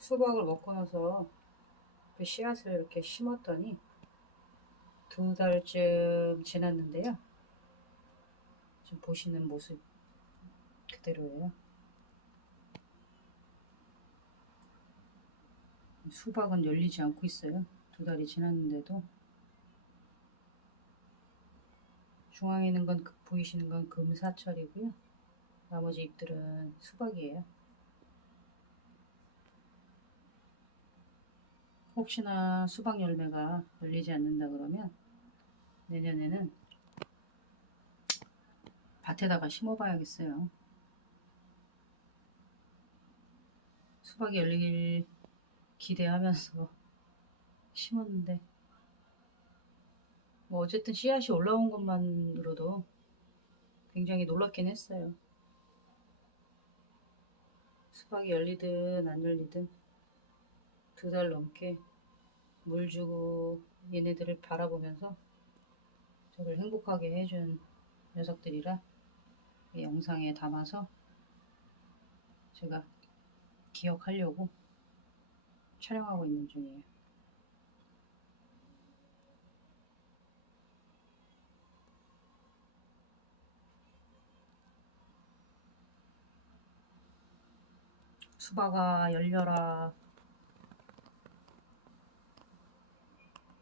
수박을 먹고 나서 그 씨앗을 이렇게 심었더니 두 달쯤 지났는데요. 지금 보시는 모습 그대로예요. 수박은 열리지 않고 있어요. 두 달이 지났는데도 중앙에 있는 건 그- 보이시는 건 금사철이고요. 나머지 잎들은 수박이에요. 혹시나 수박 열매가 열리지 않는다 그러면 내년에는 밭에다가 심어 봐야겠어요. 수박이 열리길 기대하면서 심었는데 뭐 어쨌든 씨앗이 올라온 것만으로도 굉장히 놀랍긴 했어요. 수박이 열리든 안 열리든 두 달 넘게 물 주고 얘네들을 바라보면서 저를 행복하게 해준 녀석들이라 이 영상에 담아서 제가 기억하려고 촬영하고 있는 중이에요. 수박아 열려라